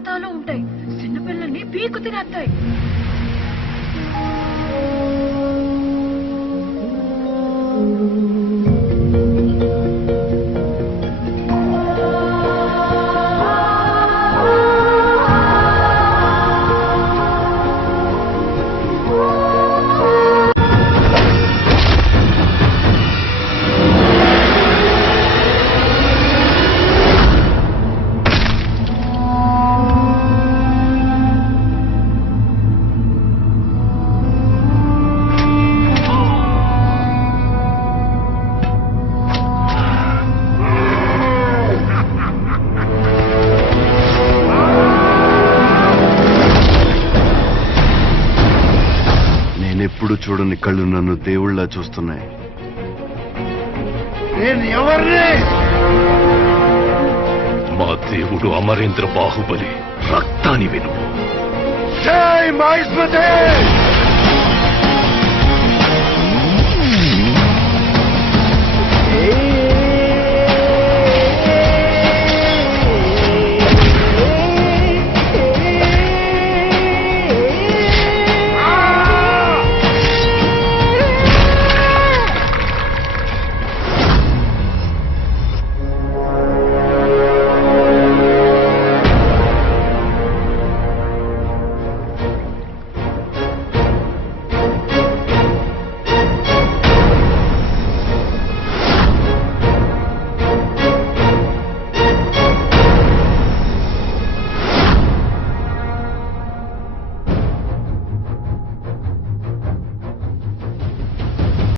భూతాలు ఉంటాయి, చిన్నపిల్లల్ని పీకు తినేస్తాయి. ఎప్పుడు చూడని కళ్ళు నన్ను దేవుళ్ళ చూస్తున్నాయి. నేను ఎవరిని? మా దేవుడు అమరేంద్ర బాహుబలి రక్తాన్ని విను. జై మహిష్మతి!